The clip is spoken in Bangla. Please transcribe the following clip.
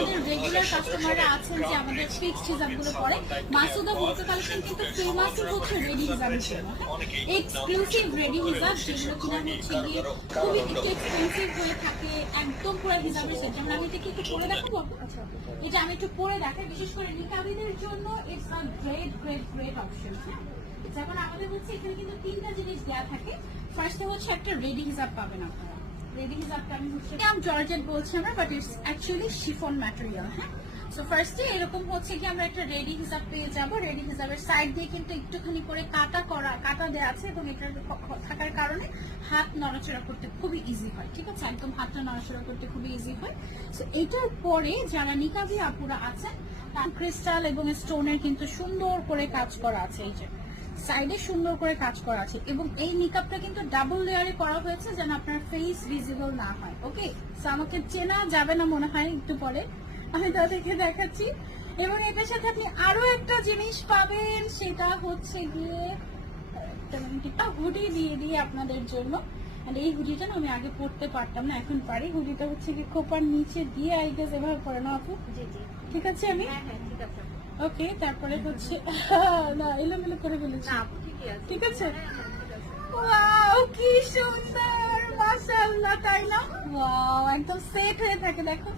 আমাদের রেগুলার কাস্টমাররা আছেন যে আমাদের ফিক্সড হিজাবগুলো পরে, মাসুদা হোমস কালেকশন কিন্তু ফেমাসই হচ্ছে রেডি হিজাবের জন্য। এক্সক্লুসিভ রেডি হিজাব যেগুলো কিনা হচ্ছে গিয়ে খুবই একটু এক্সপেন্সিভ হয়ে থাকে, একদম পুরো হিজাবের সেট। যেমন আমি এটাকে একটু পরে দেখাবো। আচ্ছা, এটা আমি একটু পরে দেখাই, বিশেষ করে নিকাবিদের জন্য it's a great great great option. যেমন আমাদের হচ্ছে এখানে কিন্তু তিনটা জিনিস দেওয়া থাকে। ফার্স্টে হচ্ছে একটা রেডি হিজাব পাবেন আপনারা। রেডি হিজাবটা আমি হচ্ছে জর্জেট বলছি আমরা, but it's actually chiffon material. হ্যাঁ, সো ফার্স্টে এরকম হচ্ছে কি আমরা একটা রেডি হিজাব পেয়ে যাবো। রেডি হিজাবের সাইড দিয়ে কিন্তু একটুখানি করে কাটা দেওয়া আছে, এবং এটা থাকার কারণে হাত নড়াচড়া করতে খুবই ইজি হয়। ঠিক আছে, একদম হাতটা নড়াচড়া করতে খুবই ইজি হয়। সো এটার পরে যারা নিকাবি আপুরা আছেন, ক্রিস্টাল এবং স্টোনের কিন্তু সুন্দর করে কাজ করা আছে। এই যে সাইডে সুন্দর করে কাজ করা আছে, এবং এই মেকআপটা কিন্তু ডাবল লেয়ারে করা হয়েছে যেন আপনার ফেস ভিজিবল না হয়। ওকে, সো আমাকে চেনা যাবে না মনে হয় একটু পরে, আমি তাদেরকে দেখাচ্ছি। এবং এটার সাথে আপনি আরো একটা জিনিস পাবেন, সেটা হচ্ছে গিয়ে হুডি দিয়ে দিয়ে আপনাদের জন্য। আর এই হুডিটা না আমি আগে পরতে পারতাম না, এখন পারি। হুডিটা হচ্ছে কি খোপার নিচে দিয়ে আইতে যেভাবে পরে না আপু, জি জি ঠিক আছে। আমি ঠিক আছে, ওকে। তারপরে হচ্ছে না এলোমেলো করে ফেলেছি, ঠিক আছে। ওয়াও কি সুন্দর, মাশাআল্লাহ, তাই না? ওয়াও, একদম সেট হয়ে থাকে দেখো।